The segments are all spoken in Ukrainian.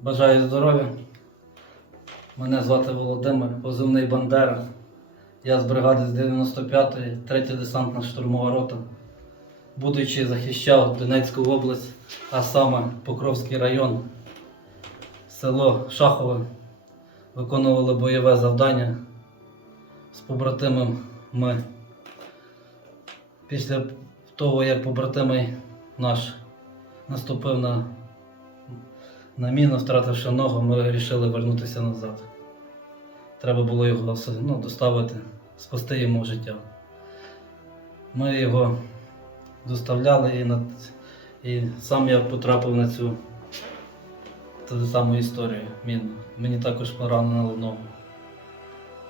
Бажаю здоров'я. Мене звати Володимир, позивний Бандера. Я з бригади з 95-ї, 3 десантна штурмова рота. Будучи захищав Донецьку область, а саме Покровський район, село Шахове, виконували бойове завдання з побратимом ми. Після того, як побратимий наш наступив на на міну, втративши ногу, ми вирішили вернутися назад. Треба було його ну, доставити, спасти йому життя. Ми його доставляли і, на, і сам я потрапив на цю ту саму історію. Міну. Мені також поранено ногу.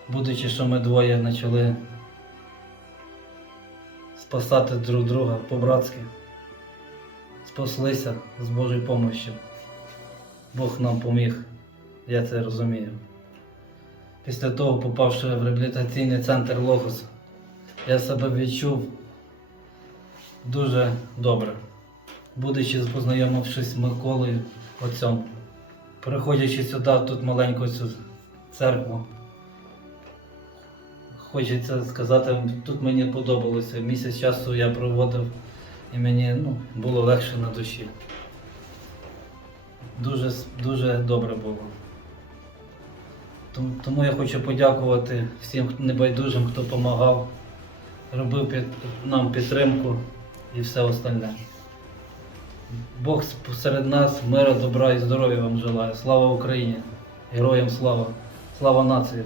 Будучи, що ми двоє почали спасати друг друга по-братськи, спаслися з Божою допомогою. Бог нам поміг, я це розумію. Після того, попавши в реабілітаційний центр Логос, я себе відчув дуже добре. Будучи познайомившись з Миколою отцем, приходячи сюди, тут маленьку цю церкву, хочеться сказати, тут мені подобалося. Місяць часу я проводив і мені ну, було легше на душі. Дуже, дуже добре було. Тому, я хочу подякувати всім небайдужим, хто допомагав, робив під, нам підтримку і все остальне. Бог серед нас, мира, добра і здоров'я вам желаю. Слава Україні! Героям слава! Слава нації!